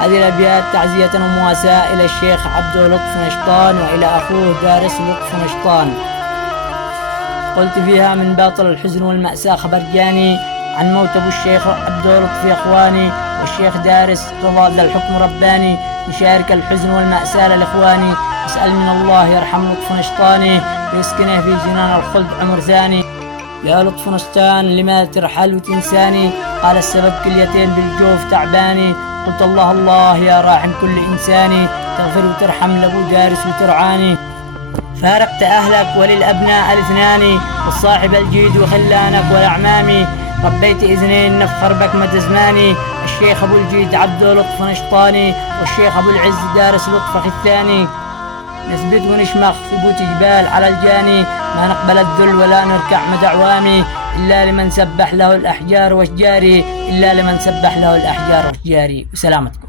هذه الأبيات تعزية ومواساة إلى الشيخ عبد لطف نشطان وإلى أخوه دارس لطف نشطان. قلت فيها: من باطل الحزن والمأساة خبر جاني عن موت أبو الشيخ عبد لطف يا إخواني، والشيخ دارس رضا ذا الحكم رباني، يشارك الحزن والمأساة للإخواني، أسأل من الله يرحم لطف نشطاني يسكنه في جنان الخلد عمر ثاني. يا لطف نشطان لما ترحل وتنساني؟ قال السبب كليتين بالجوف تعباني. قلت الله الله يا راحم كل إنساني، تغفر وترحم لأبو دارس وترعاني. فارقت أهلك وللأبناء الاثنان، والصاحب الجيد وخلانك والأعمامي، ربيت إذنين نفخر بك مدى زماني. الشيخ أبو الجيد عبد لطف نشطاني، والشيخ أبو العز دارس لطف أخي الثاني. نثبت ونشمخ في بوت جبال على الجاني، ما نقبل الذل ولا نركع مدى عوامي، إلا لمن سبح له الأحجار واشجاري، إلا لمن سبح له الأحجار واشجاري. وسلامتكم.